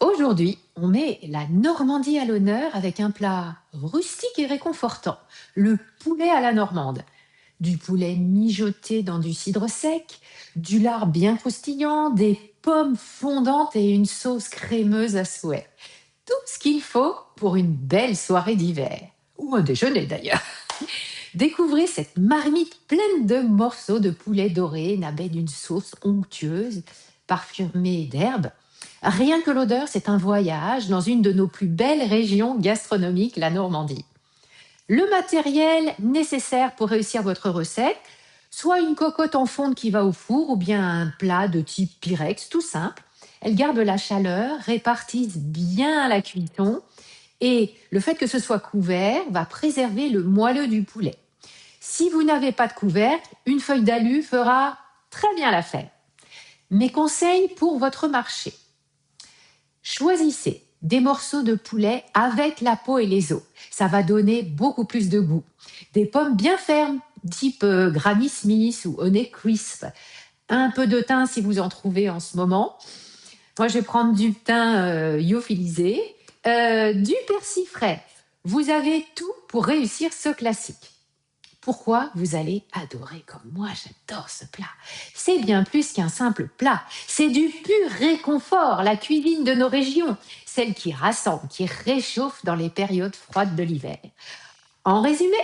Aujourd'hui, on met la Normandie à l'honneur avec un plat rustique et réconfortant, le poulet à la normande. Du poulet mijoté dans du cidre sec, du lard bien croustillant, des pommes fondantes et une sauce crémeuse à souhait. Tout ce qu'il faut pour une belle soirée d'hiver. Ou un déjeuner d'ailleurs. Découvrez cette marmite pleine de morceaux de poulet doré, nabet d'une sauce onctueuse, parfumée d'herbes. Rien que l'odeur, c'est un voyage dans une de nos plus belles régions gastronomiques, la Normandie. Le matériel nécessaire pour réussir votre recette, soit une cocotte en fonte qui va au four ou bien un plat de type Pyrex, tout simple. Elles gardent la chaleur, répartissent bien la cuisson et le fait que ce soit couvert va préserver le moelleux du poulet. Si vous n'avez pas de couvercle, une feuille d'alu fera très bien l'affaire. Mes conseils pour votre marché. Choisissez des morceaux de poulet avec la peau et les os. Ça va donner beaucoup plus de goût. Des pommes bien fermes, type Granny Smith ou Honey Crisp. Un peu de thym si vous en trouvez en ce moment. Moi, je vais prendre du thym lyophilisé, du persil frais. Vous avez tout pour réussir ce classique. Pourquoi vous allez adorer comme moi, j'adore ce plat. C'est bien plus qu'un simple plat, c'est du pur réconfort, la cuisine de nos régions, celle qui rassemble, qui réchauffe dans les périodes froides de l'hiver. En résumé,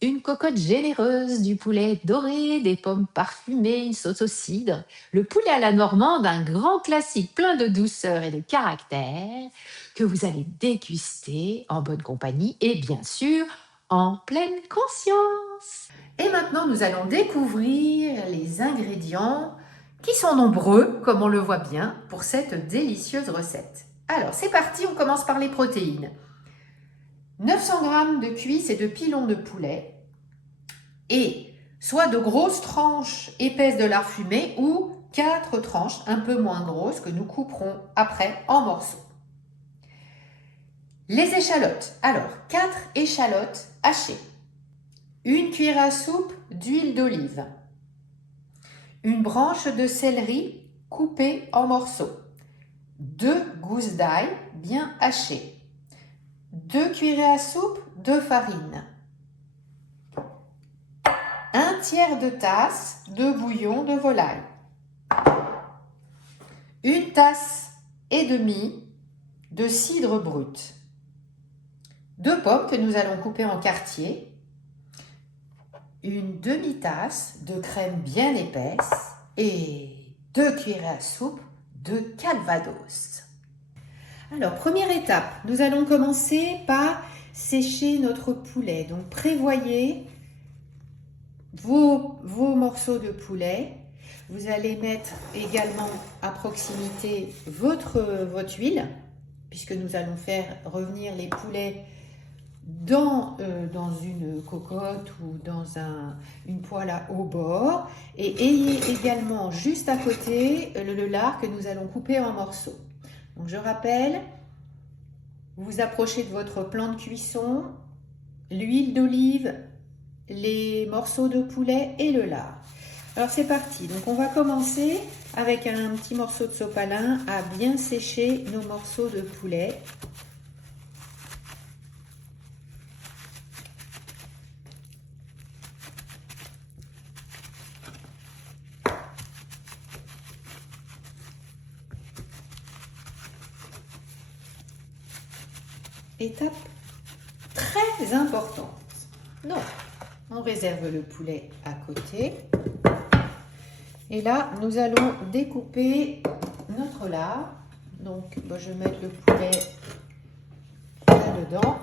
une cocotte généreuse, du poulet doré, des pommes parfumées, une sauce au cidre, le poulet à la normande, un grand classique plein de douceur et de caractère que vous allez déguster en bonne compagnie et bien sûr en pleine conscience. Et maintenant, nous allons découvrir les ingrédients qui sont nombreux, comme on le voit bien, pour cette délicieuse recette. Alors, c'est parti, on commence par les protéines. 900 g de cuisses et de pilons de poulet, et soit de grosses tranches épaisses de lard fumé ou 4 tranches un peu moins grosses que nous couperons après en morceaux. Les échalotes, alors 4 échalotes hachées, une cuillère à soupe d'huile d'olive, une branche de céleri coupée en morceaux, 2 gousses d'ail bien hachées, 2 cuillerées à soupe de farine, un tiers de tasse de bouillon de volaille, une tasse et demie de cidre brut, 2 pommes que nous allons couper en quartiers, une demi-tasse de crème bien épaisse et 2 cuillerées à soupe de calvados. Alors, première étape, nous allons commencer par sécher notre poulet. Donc, prévoyez vos morceaux de poulet. Vous allez mettre également à proximité votre huile, puisque nous allons faire revenir les poulets dans une cocotte ou dans une poêle à haut bord. Et ayez également juste à côté le lard que nous allons couper en morceaux. Donc je rappelle, vous vous approchez de votre plan de cuisson, l'huile d'olive, les morceaux de poulet et le lard. Alors c'est parti, donc on va commencer avec un petit morceau de sopalin à bien sécher nos morceaux de poulet. Étape très importante. Donc, on réserve le poulet à côté. Et là, nous allons découper notre lard. Donc, je vais mettre le poulet là-dedans.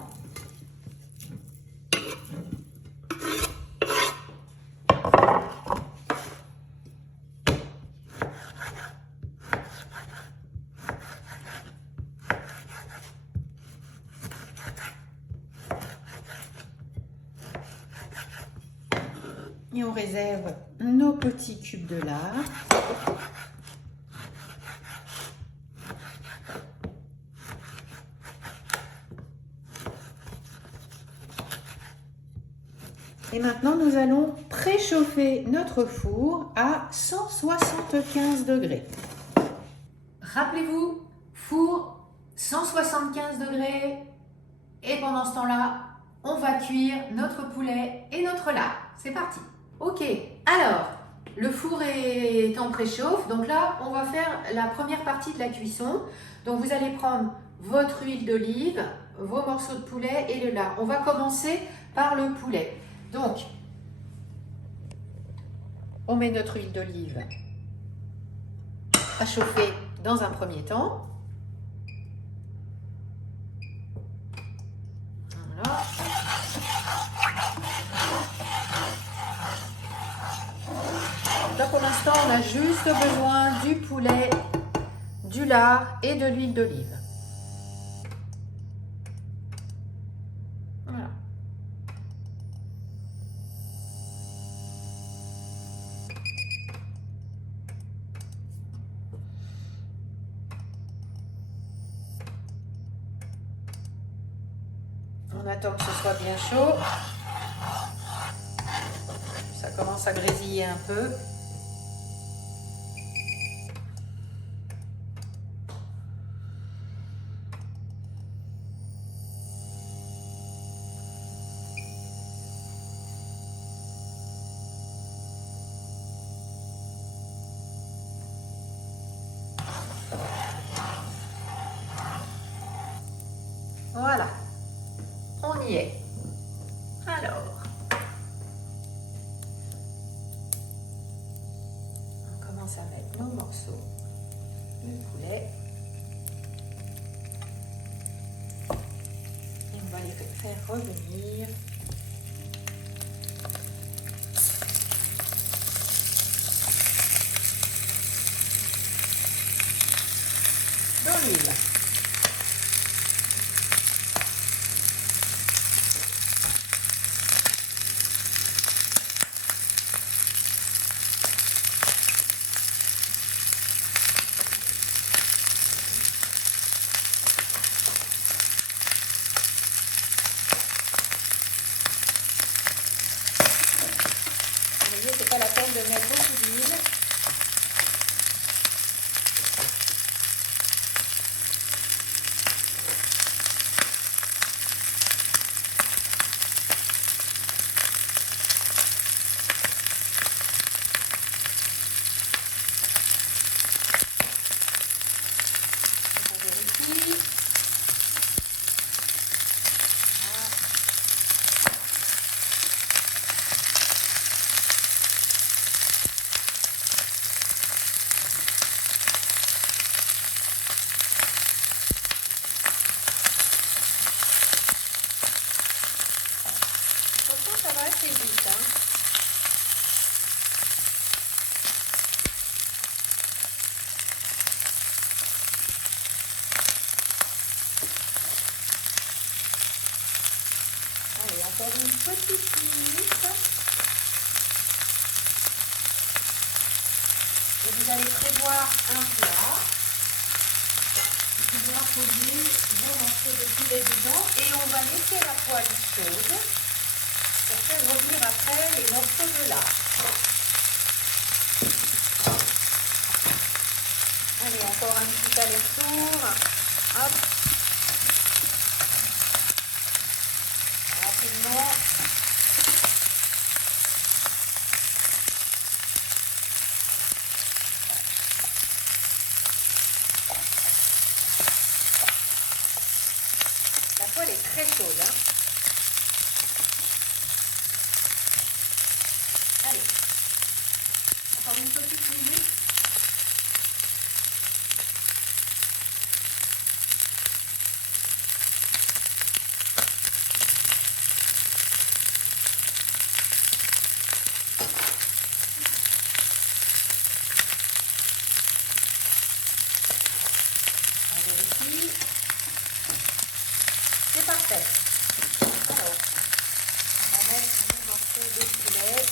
Et on réserve nos petits cubes de lard. Et maintenant, nous allons préchauffer notre four à 175 degrés. Rappelez-vous, four 175 degrés. Et pendant ce temps-là, on va cuire notre poulet et notre lard. C'est parti. Ok, alors, le four est en préchauffe. Donc là, on va faire la première partie de la cuisson. Donc vous allez prendre votre huile d'olive, vos morceaux de poulet et le lard. On va commencer par le poulet. Donc, on met notre huile d'olive à chauffer dans un premier temps. Voilà. Là, pour l'instant, on a juste besoin du poulet, du lard et de l'huile d'olive. Voilà. On attend que ce soit bien chaud. Ça commence à grésiller un peu. Voilà, on y est. Alors, on commence à mettre nos morceaux de poulet. Et on va les faire revenir. Dans l'huile. Vous voyez, c'est pas la peine de mettre beaucoup d'huile. On vérifie. Ça va assez vite, hein. Allez, encore une petite minute. Et vous allez prévoir un plat. Pouvoir poser vos morceaux de poulet dedans et on va laisser la poêle chaude pour faire revenir après les morceaux de lard. Allez, encore un petit aller-retour. Hop. Rapidement. La poêle est très chaude, hein. Allez, encore une petite minute. On vérifie. C'est parfait. Alors, on va mettre un morceau de poulet.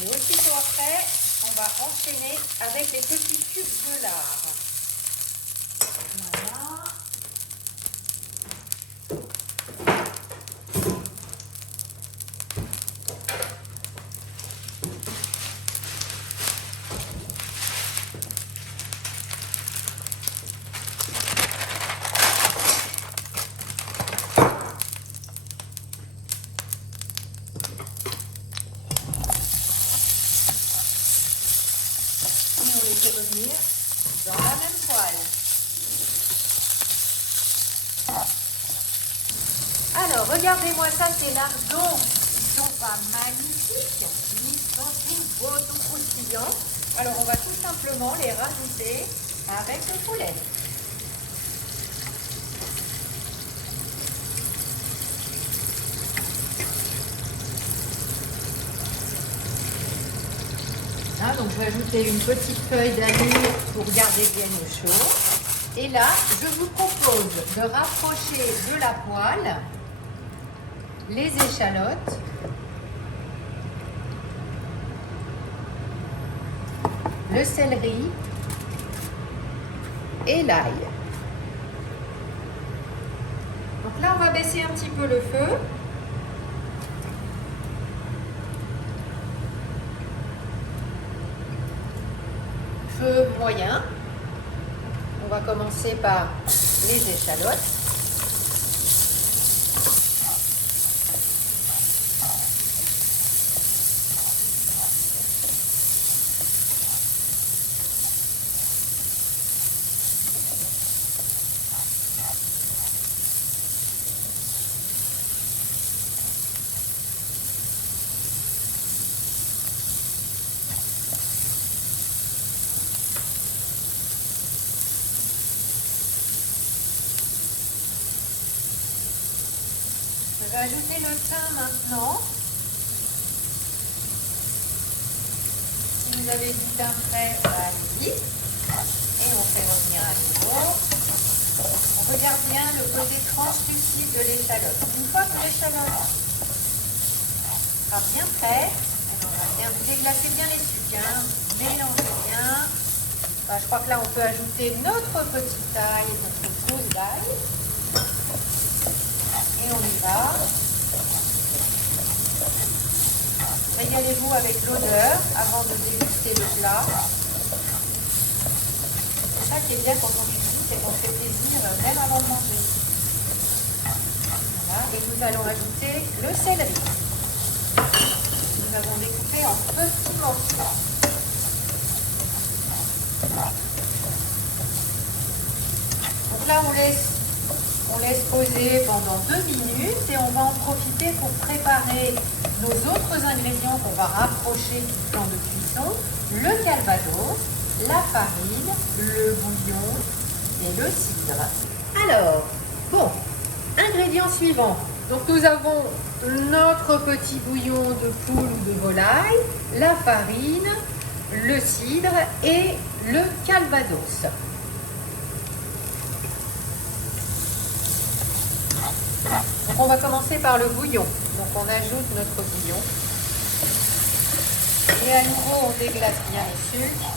Mais aussitôt après, on va enchaîner avec les petits cubes de lard. Voilà. Regardez-moi ça, ces lardons. Ils sont pas magnifiques. Ils sont tout beaux, tout croustillants. Alors, on va tout simplement les rajouter avec le poulet. Hein, donc, je vais ajouter une petite feuille d'aluminium pour garder bien au chaud. Et là, je vous propose de rapprocher de la poêle les échalotes, le céleri et l'ail. Donc là, on va baisser un petit peu le feu. Feu moyen. On va commencer par les échalotes. Je vais ajouter le thym maintenant. Si vous avez du thym frais, allez-y. Et on fait revenir à nouveau. On regarde bien le côté translucide de l'échalote. Une fois que l'échalote sera bien prêt, on va bien déglacer bien les sucres. Hein. Mélangez bien. Je crois que là, on peut ajouter notre petite ail, notre gousse d'ail. Et on y va. Régalez-vous avec l'odeur avant de déguster le plat. C'est ça qui est bien quand on cuisine, c'est qu'on fait plaisir même avant de manger. Voilà. Et nous allons ajouter le céleri. Nous avons découpé en petits morceaux. Donc là, on laisse poser pendant 2 minutes et on va en profiter pour préparer nos autres ingrédients qu'on va rapprocher du plan de cuisson, le calvados, la farine, le bouillon et le cidre. Alors, bon, ingrédients suivants. Donc nous avons notre petit bouillon de poule ou de volaille, la farine, le cidre et le calvados. Donc on va commencer par le bouillon. Donc on ajoute notre bouillon. Et à nouveau on déglace bien les sucres.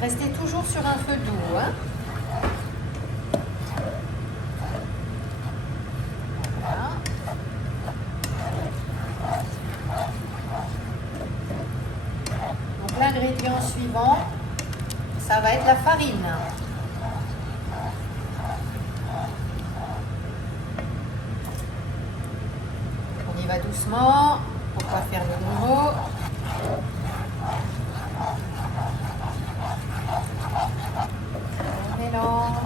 Restez toujours sur un feu doux. Hein. Voilà. Donc l'ingrédient suivant, ça va être la farine. On y va doucement pour ne pas faire de nouveau. On mélange.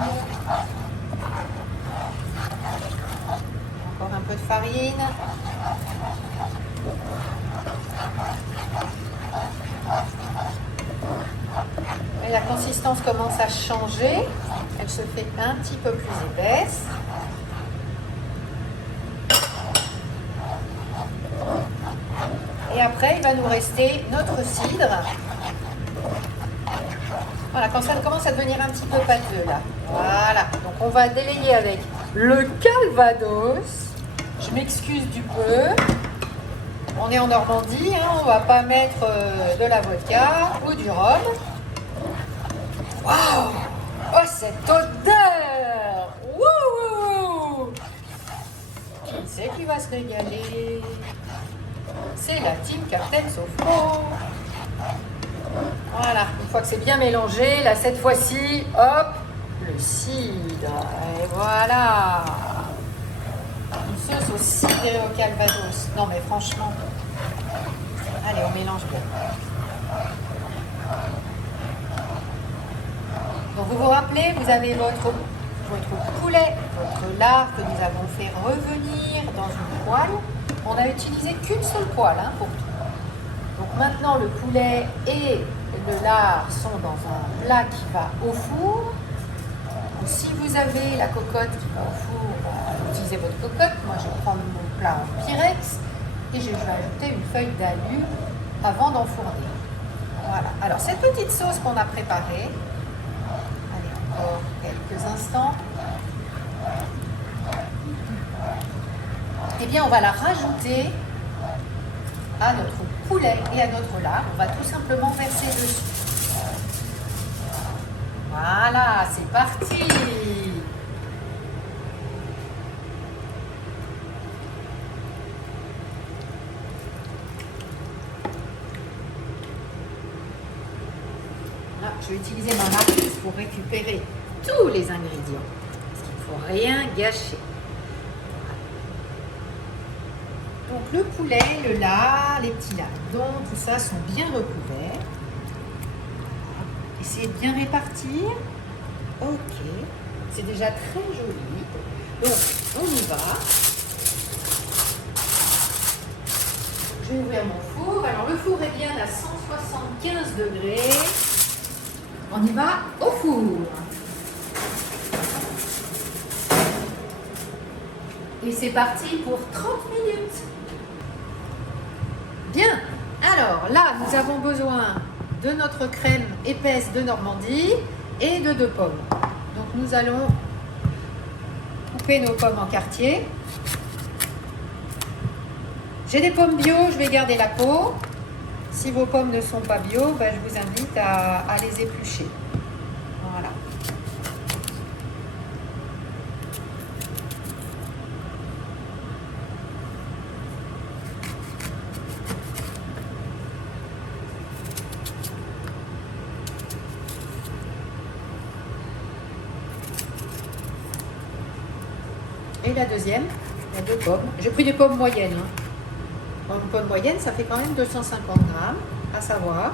Encore un peu de farine. Et la consistance commence à changer. Elle se fait un petit peu plus épaisse. Et après, il va nous rester notre cidre. Voilà, quand ça commence à devenir un petit peu pâteux là. Voilà, donc on va délayer avec le calvados. Je m'excuse du peu. On est en Normandie, hein, on va pas mettre de la vodka ou du rhum. Waouh! Oh, cette odeur! Wouhou! Qui c'est qui va se régaler? C'est la team Captain Sofro. Voilà, une fois que c'est bien mélangé, là cette fois-ci, hop, le cidre. Et voilà. Une sauce au cidre et au calvados. Non mais franchement, Allez, on mélange bien. Donc vous vous rappelez, vous avez votre poulet, votre lard que nous avons fait revenir dans une poêle. On n'a utilisé qu'une seule poêle pour tout. Donc maintenant le poulet et le lard sont dans un plat qui va au four. Donc, si vous avez la cocotte qui va au four, vous utilisez votre cocotte. Moi je vais prendre mon plat en Pyrex et je vais ajouter une feuille d'alu avant d'enfourner. Voilà. Alors cette petite sauce qu'on a préparée, encore quelques instants, eh bien on va la rajouter à notre poulet et à notre lard. On va tout simplement verser dessus. Voilà, c'est parti. Là, je vais utiliser ma marquise pour récupérer tous les ingrédients. Parce qu'il ne faut rien gâcher. Donc le poulet, le lard, les petits lardons, tout ça sont bien recouverts. Essayez de bien répartir. Ok, c'est déjà très joli. Donc on y va. Je vais ouvrir mon four. Alors le four est bien à 175 degrés. On y va au four. Et c'est parti pour 30 minutes. Bien. Alors là, nous avons besoin de notre crème épaisse de Normandie et de 2 pommes. Donc nous allons couper nos pommes en quartiers. J'ai des pommes bio, je vais garder la peau. Si vos pommes ne sont pas bio, je vous invite à les éplucher. Voilà. Et la deuxième, il y a 2 pommes. J'ai pris des pommes moyennes. Une pomme moyenne, ça fait quand même 250 grammes, à savoir.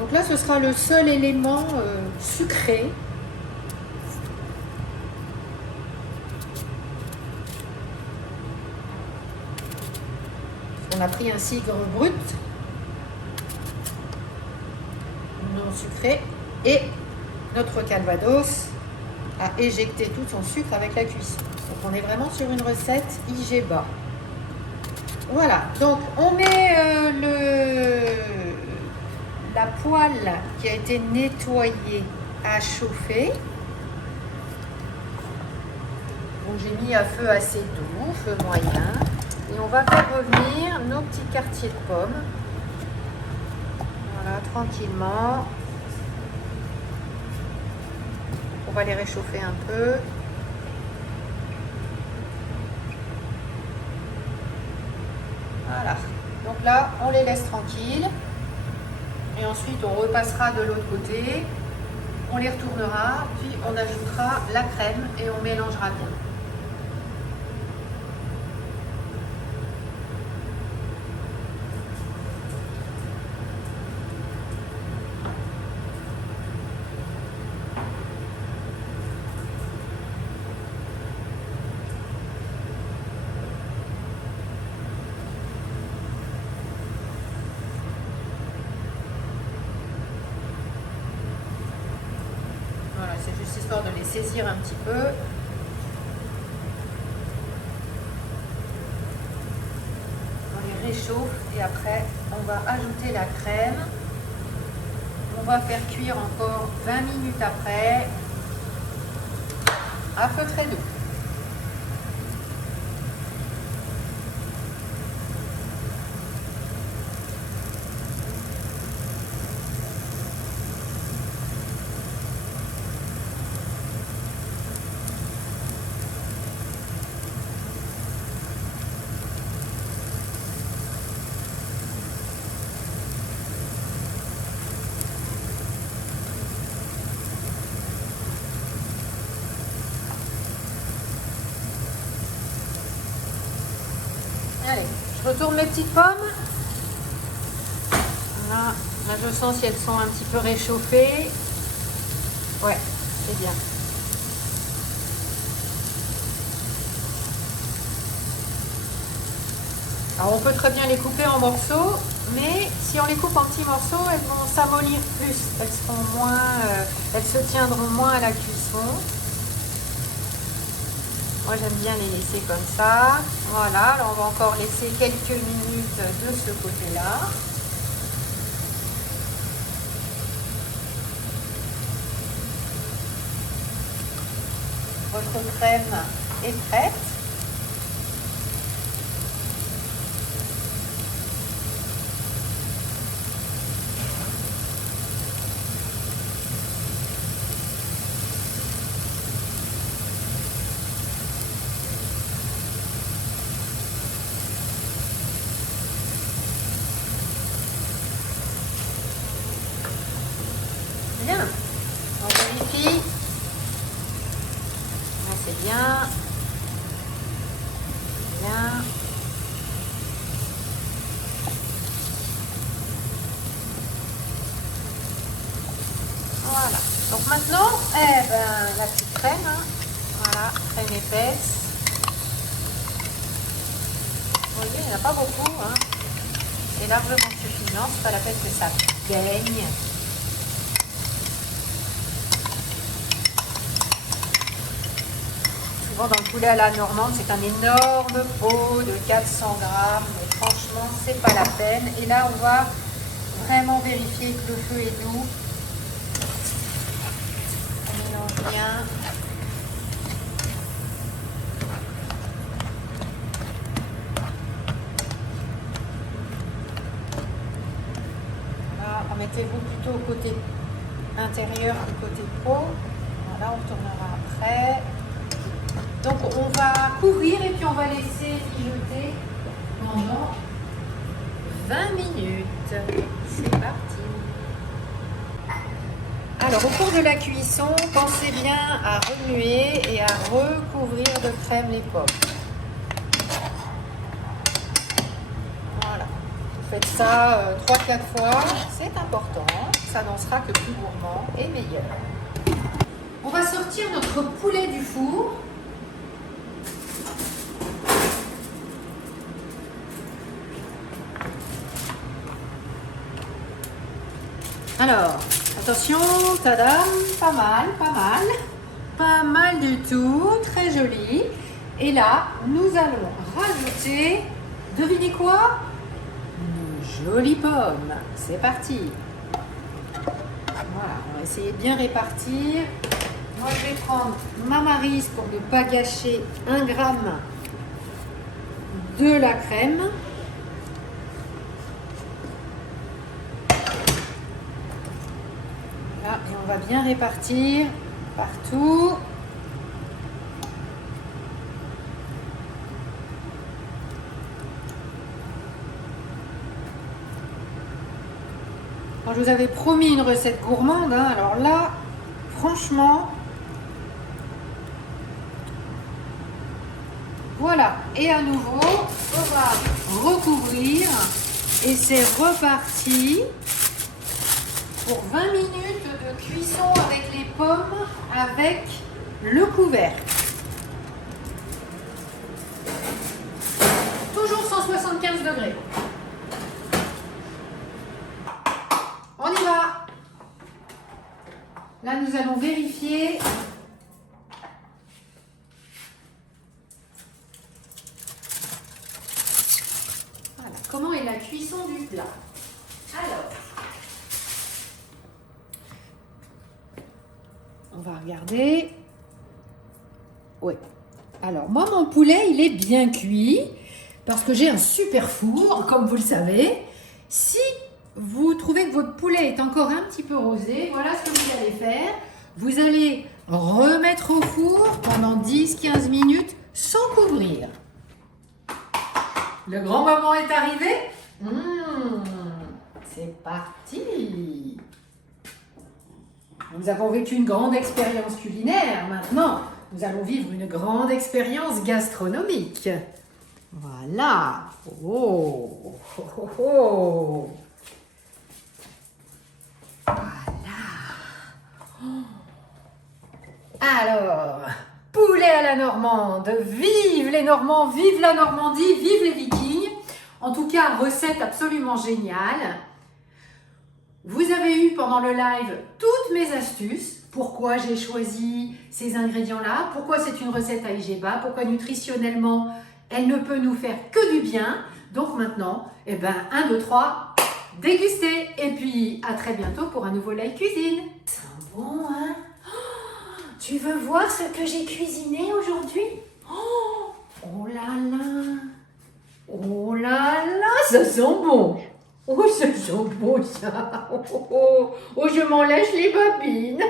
Donc là, ce sera le seul élément sucré. On a pris un cidre brut, non sucré, et notre calvados a éjecté tout son sucre avec la cuisson. Donc on est vraiment sur une recette IGBA. Voilà, donc on met la poêle qui a été nettoyée à chauffer. Donc j'ai mis à feu assez doux, feu moyen. Et on va faire revenir nos petits quartiers de pommes. Voilà, tranquillement. On va les réchauffer un peu. Voilà. Donc là, on les laisse tranquilles. Et ensuite, on repassera de l'autre côté. On les retournera, puis on ajoutera la crème et on mélangera bien. Voilà, c'est juste histoire de les saisir un petit peu. On les réchauffe et après on va ajouter la crème. On va faire cuire encore 20 minutes après à feu très doux. Allez, je retourne mes petites pommes. Là, je sens si elles sont un petit peu réchauffées. Ouais, c'est bien. Alors on peut très bien les couper en morceaux, mais si on les coupe en petits morceaux, elles vont s'amollir plus. Elles seront moins, elles se tiendront moins à la cuisson. Moi j'aime bien les laisser comme ça. Voilà, alors on va encore laisser quelques minutes de ce côté-là. Votre crème est prête. Bien, on vérifie. Là, c'est bien. Bien. Voilà. Donc maintenant, la petite crème, hein. Voilà, crème épaisse. Vous voyez, il n'y en a pas beaucoup, hein. C'est largement suffisant, c'est pas la peine que ça baigne. Souvent dans le poulet à la normande, c'est un énorme pot de 400 grammes, mais franchement, c'est pas la peine. Et là, on va vraiment vérifier que le feu est doux. On mélange bien. Là, remettez-vous plutôt au côté intérieur que côté peau. Voilà, on retournera après. Donc on va couvrir et puis on va laisser mijoter pendant 20 minutes. C'est parti. Alors au cours de la cuisson, pensez bien à remuer et à recouvrir de crème les pommes. Voilà. Vous faites ça 3-4 fois, c'est important. Ça n'en sera que plus gourmand et meilleur. On va sortir notre poulet du four. Alors, attention, tadam, pas mal du tout, très joli. Et là, nous allons rajouter, devinez quoi? Une jolie pomme. C'est parti. Voilà, on va essayer de bien répartir. Moi, je vais prendre ma maryse pour ne pas gâcher 1 gramme de la crème. Et on va bien répartir partout. Alors, je vous avais promis une recette gourmande, hein. Alors là, franchement, voilà. Et à nouveau, on va recouvrir et c'est reparti pour 20 minutes de cuisson avec les pommes, avec le couvercle. Toujours 175 degrés. On y va. Là, nous allons vérifier. Voilà, comment est la cuisson du plat. Alors, on va regarder. Oui. Alors, moi, mon poulet, il est bien cuit parce que j'ai un super four, comme vous le savez. Si vous trouvez que votre poulet est encore un petit peu rosé, voilà ce que vous allez faire. Vous allez remettre au four pendant 10-15 minutes sans couvrir. Le grand moment est arrivé. C'est parti. Nous avons vécu une grande expérience culinaire. Maintenant, nous allons vivre une grande expérience gastronomique. Voilà. Oh, oh, oh, oh. Alors, poulet à la normande, vive les Normands, vive la Normandie, vive les Vikings. En tout cas, recette absolument géniale. Vous avez eu pendant le live toutes mes astuces. Pourquoi j'ai choisi ces ingrédients-là, pourquoi c'est une recette à IGBA, pourquoi nutritionnellement, elle ne peut nous faire que du bien. Donc maintenant, 1, 2, 3, dégustez. Et puis, à très bientôt pour un nouveau live cuisine. C'est bon, hein? Tu veux voir ce que j'ai cuisiné aujourd'hui? Oh là là! Oh là là! Ça sent bon! Oh, ça sent bon ça! Oh, je m'en lèche les babines!